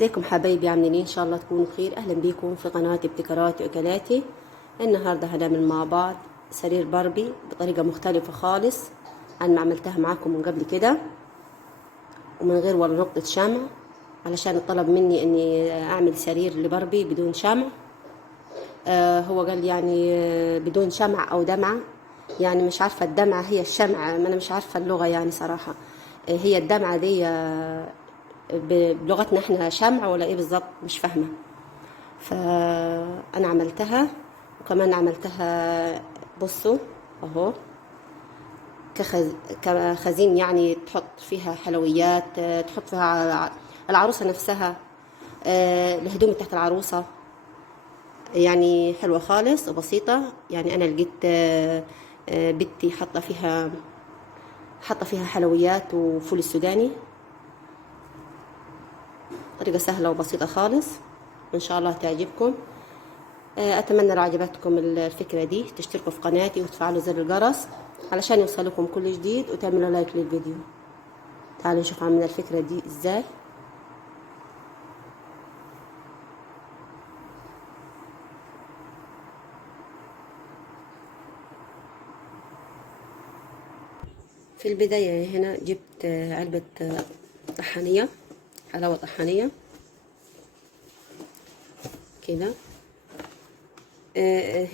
ازيكم حبايبي؟ عاملين ايه؟ ان شاء الله تكونوا بخير. اهلا بيكم في قناه ابتكاراتي واكلاتي. النهارده هنعمل مع بعض سرير باربي بطريقه مختلفه خالص عن ما عملتها معاكم من قبل كده، ومن غير ولا نقطه شمع، علشان الطلب مني اني اعمل سرير لباربي بدون شمع. هو قال يعني بدون شمع او دمعه، يعني مش عارفه الدمعه هي الشمع، ما انا مش عارفه اللغه يعني صراحه. هي الدمعه دي بلغتنا احنا شمع ولا ايه بالظبط؟ مش فاهمه. فانا عملتها، وكمان عملتها بصوا اهو كخز... كخزين، يعني تحط فيها حلويات، تحط فيها العروسه نفسها، الهدوم تحت العروسه. يعني حلوه خالص وبسيطه. يعني انا لقيت بنتي حاطه فيها حلويات وفول السوداني. طريقه سهله وبسيطه خالص، ان شاء الله تعجبكم. اتمنى لو عجبتكم الفكره دي تشتركوا في قناتي وتفعلوا زر الجرس علشان يوصلكم كل جديد، وتعملوا لايك للفيديو. تعالوا نشوف عملنا الفكره دي ازاي. في البدايه هنا جبت علبه طحانيه، حلاوه طحانيه كده.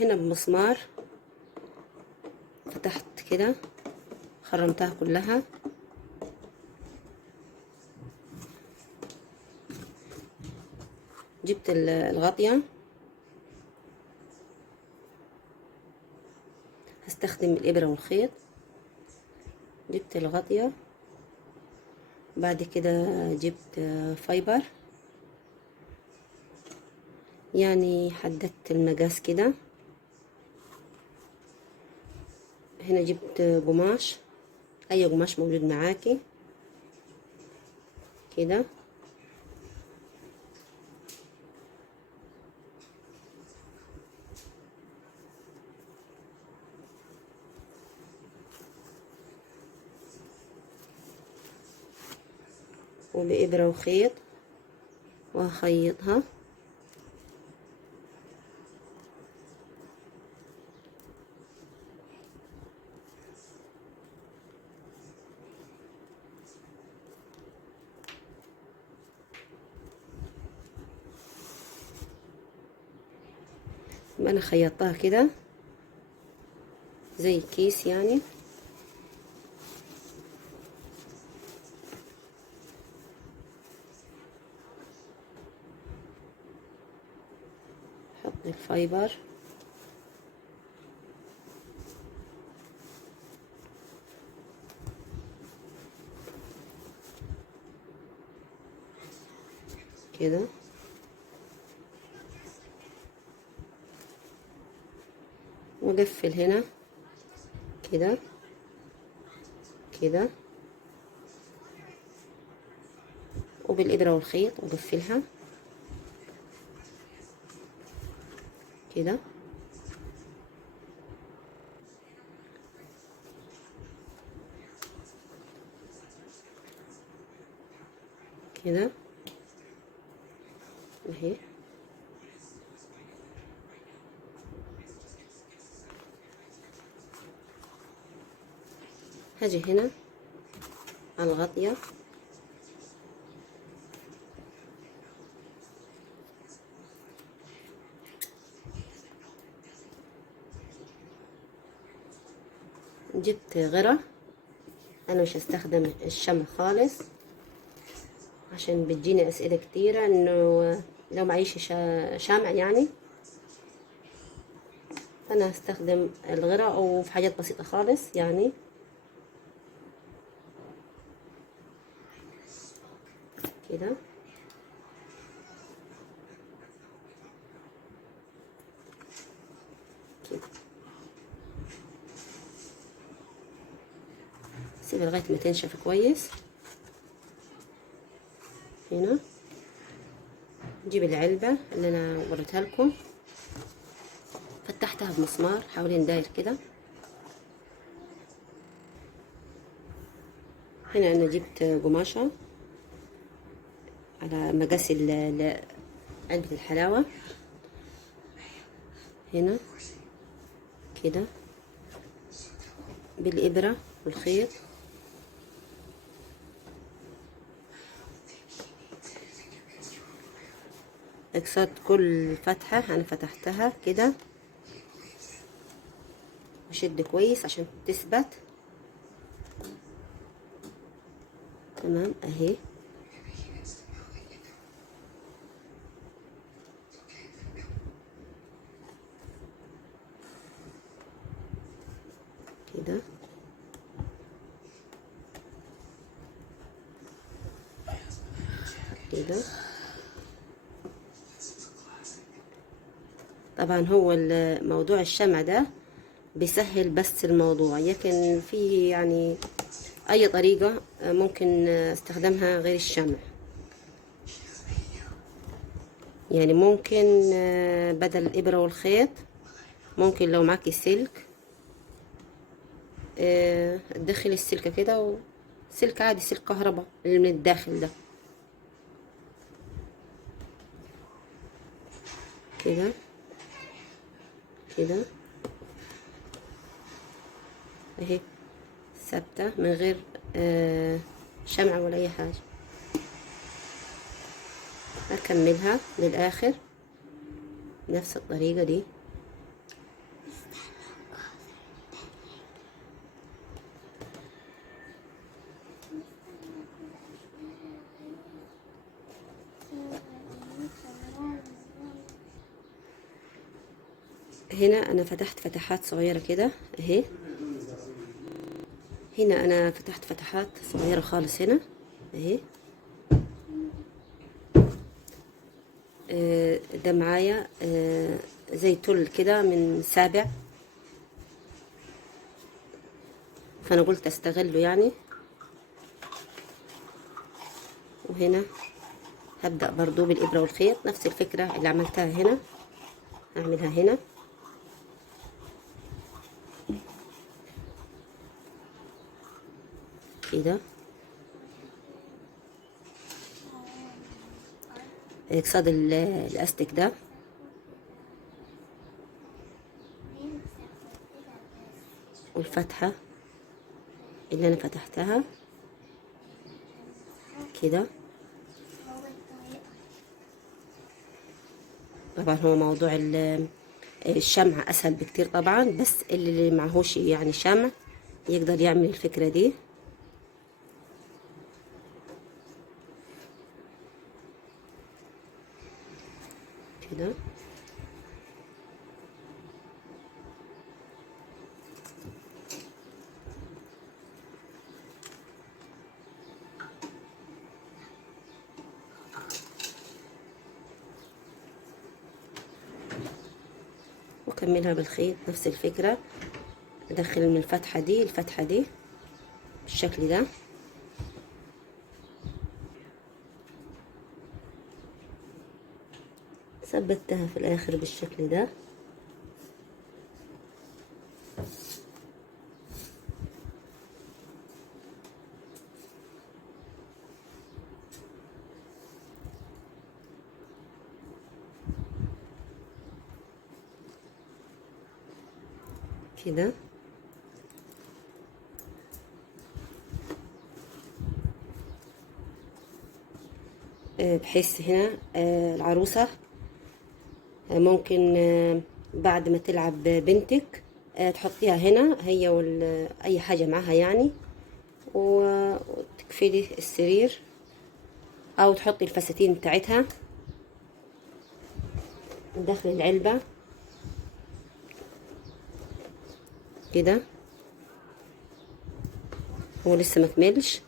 هنا بمسمار فتحت كده، خرمتها كلها. جبت الغطية، هستخدم الإبرة والخيط. جبت الغطية، بعد كده جبت فايبر، يعني حددت المقاس كده. هنا جبت قماش، اي قماش موجود معاكي كده. وبإبرة وخيط وهخيطها. انا خيطتها كده زي كيس يعني. حط الفايبر كده، واقفل هنا كده كده، وبالإبرة والخيط اقفلها كده كده اهي. هاجي هنا على الغطية، جبت غرة. انا مش هستخدم الشمع خالص، عشان بتجيني اسئلة كتيرة انه لو معيش شمع يعني. فانا هستخدم الغرة او في حاجات بسيطة خالص يعني كده. كده سيبها لغاية ما تنشف كويس. هنا نجيب العلبة اللي انا وريتها لكم، فتحتها بمسمار حوالين داير كده. هنا انا جبت قماشة على مقاس علبة الحلاوة هنا كده بالإبرة والخيط. اكسرت كل فتحة انا فتحتها كده وشد كويس عشان تثبت تمام اهي. كده كده طبعا هو موضوع الشمع ده بيسهل بس الموضوع، لكن في يعني اي طريقة ممكن استخدمها غير الشمع. يعني ممكن بدل الابرة والخيط ممكن لو معاكي سلك تدخل السلكة كده، سلك عادي، سلك كهرباء اللي من الداخل ده كده كده اهي ثابتة من غير شمع ولا اي حاجة. اكملها للاخر بنفس الطريقة دي. هنا انا فتحت فتحات صغيرة كده اهي. هنا انا فتحت فتحات صغيرة خالص هنا اهي. ده معايا زي تل كده من سابع، فانا قلت استغله يعني. وهنا هبدأ برضو بالإبرة والخيط نفس الفكرة اللي عملتها هنا اعملها هنا كده. اقصاد الاستك ده والفتحة اللي انا فتحتها كده. طبعا هو موضوع الشمع اسهل بكتير طبعا، بس اللي معهوش يعني شمع يقدر يعمل الفكرة دي كده. وكملها بالخيط نفس الفكرة، ادخل من الفتحة دي الفتحة دي بالشكل ده ثبتها في الاخر بالشكل ده كده. بحيث هنا العروسة ممكن بعد ما تلعب بنتك تحطيها هنا هي اي حاجة معاها يعني، وتقفلي السرير او تحطي الفساتين بتاعتها داخل العلبة كده. هو لسه مكملش،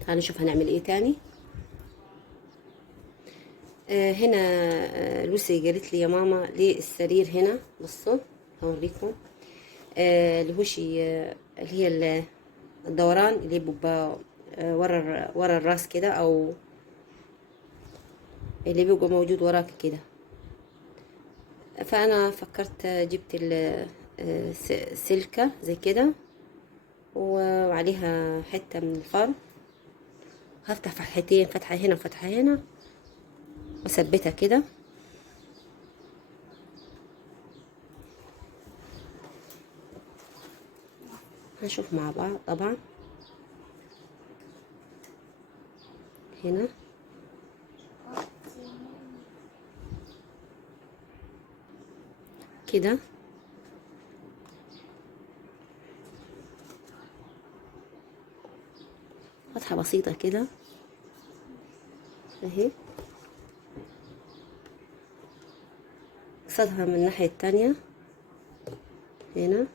تعالوا نشوف هنعمل ايه تاني. هنا لوسي قالت لي يا ماما ليه السرير هنا، بصوا هوريكم الهوشي اللي هي الدوران اللي بيبقى ورا الراس كده، او اللي بيبقى موجود وراك كده. فانا فكرت جبت سلكة زي كده وعليها حتة من الفرو، هفتح فتحتين، فتحة هنا وفتحة هنا، واثبتها كده. هنشوف مع بعض طبعا. هنا كده، فتحة بسيطة كده اهي. قصدها من الناحية التانية هنا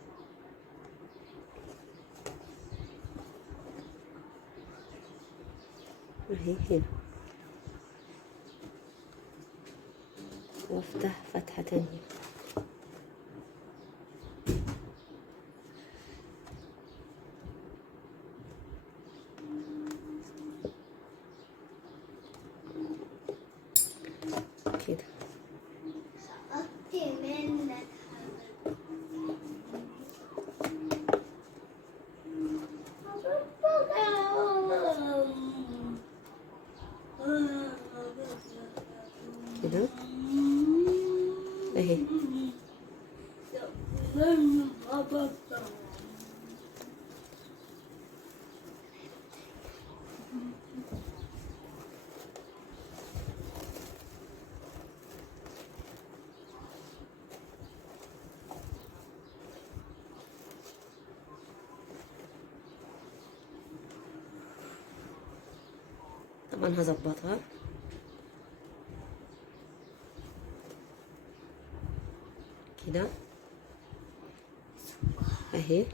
اهي هنا، وافتح فتحة تانية كده. كده اهي. طبعا هظبطها كده اهي.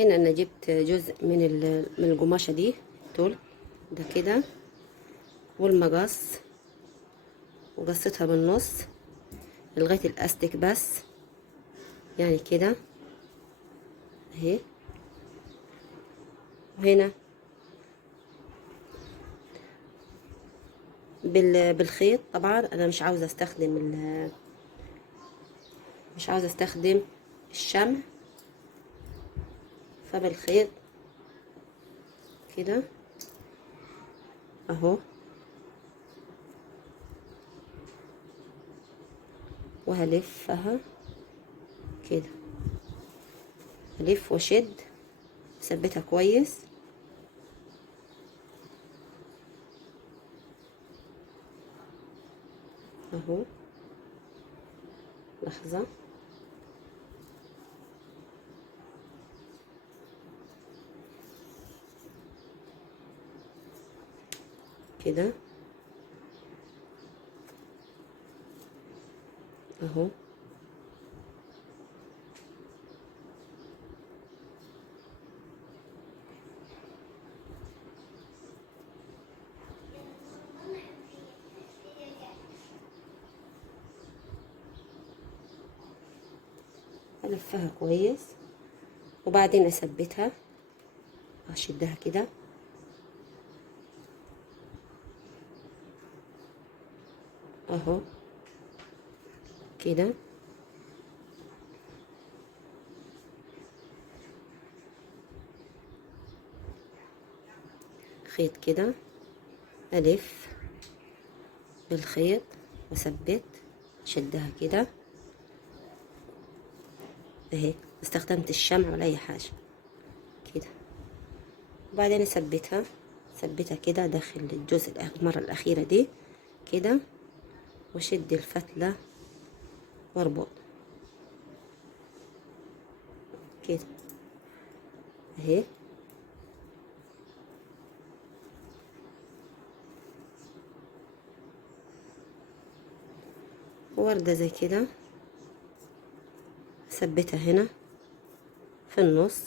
هنا انا جبت جزء من القماشة دي طول ده كده، والمقص، وقصيتها بالنص لغاية الاستك بس، يعني كده اهي. وهنا بالخيط. طبعا انا مش عاوزة استخدم الشمع، فبالخيط كده اهو. وهلفها كده، هلف واشد، ثبتها كويس اهو. لحظة كده اهو. الفها كويس، وبعدين اثبتها، اشدها كده اهو كده. خيط كده، الف بالخيط واثبت، شدها كده اهي. استخدمت الشمع ولا اي حاجه كده. وبعدين ثبتها كده داخل الجزء المره الاخيره دي كده، وشد الفتله واربط كده اهي. وردة زي كده ثبتها هنا في النص،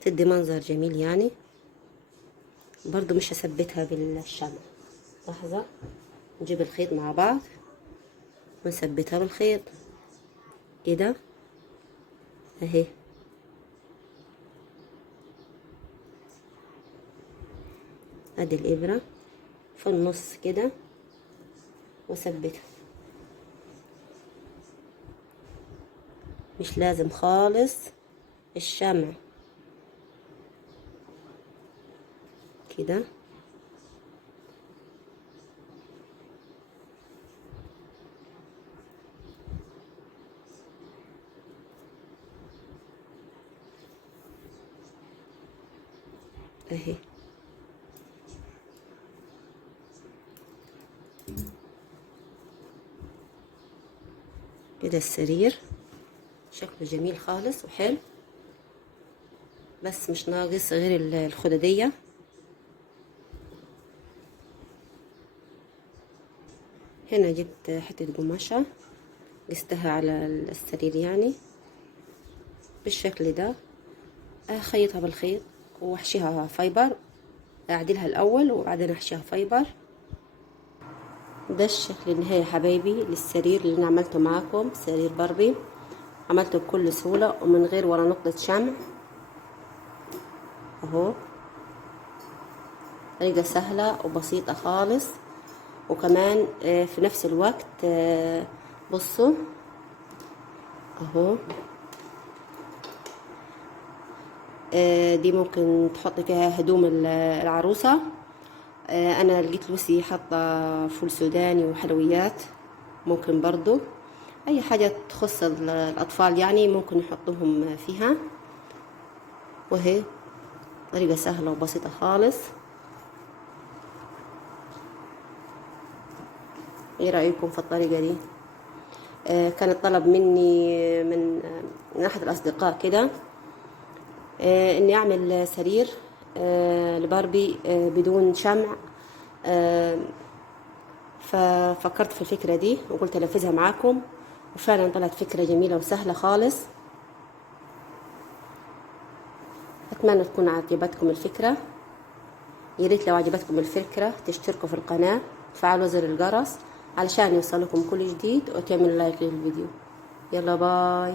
تدي منظر جميل يعني. برضو مش هثبتها بالشمع. لحظة، نجيب الخيط مع بعض ونثبتها بالخيط كده اهي. ادي الابرة في النص كده وثبتها. مش لازم خالص الشمع كده. اهي كده السرير شكله جميل خالص وحلو، بس مش ناقص غير الخددية. هنا جبت حتة قماشة قستها على السرير يعني بالشكل ده، اخيطها بالخيط واحشيها فايبر، اعدلها الاول وبعدين احشيها فايبر. ده الشكل النهائي يا حبايبي للسرير اللي انا عملته معاكم، سرير باربي. عملته بكل سهولة ومن غير ولا نقطة شمع اهو، طريقة سهلة وبسيطة خالص. وكمان في نفس الوقت بصوا اهو، دي ممكن تحطي فيها هدوم العروسة. انا لقيت لوسي حاطة فول سوداني وحلويات، ممكن برضو اي حاجة تخص الاطفال يعني ممكن نحطهم فيها. وهي طريقة سهلة وبسيطة خالص. ايه رأيكم في الطريقة دي؟ كان الطلب مني من احد الاصدقاء كده اني اعمل سرير لباربي بدون شمع. ففكرت في الفكرة دي وقلت انفذها معاكم، وفعلا طلعت فكرة جميلة وسهلة خالص. اتمنى تكون عجبتكم الفكرة. ياريت لو عجبتكم الفكرة تشتركوا في القناة وتفعلوا زر الجرس علشان يوصلكم كل جديد، وتعملوا لايك للفيديو. يلا باي.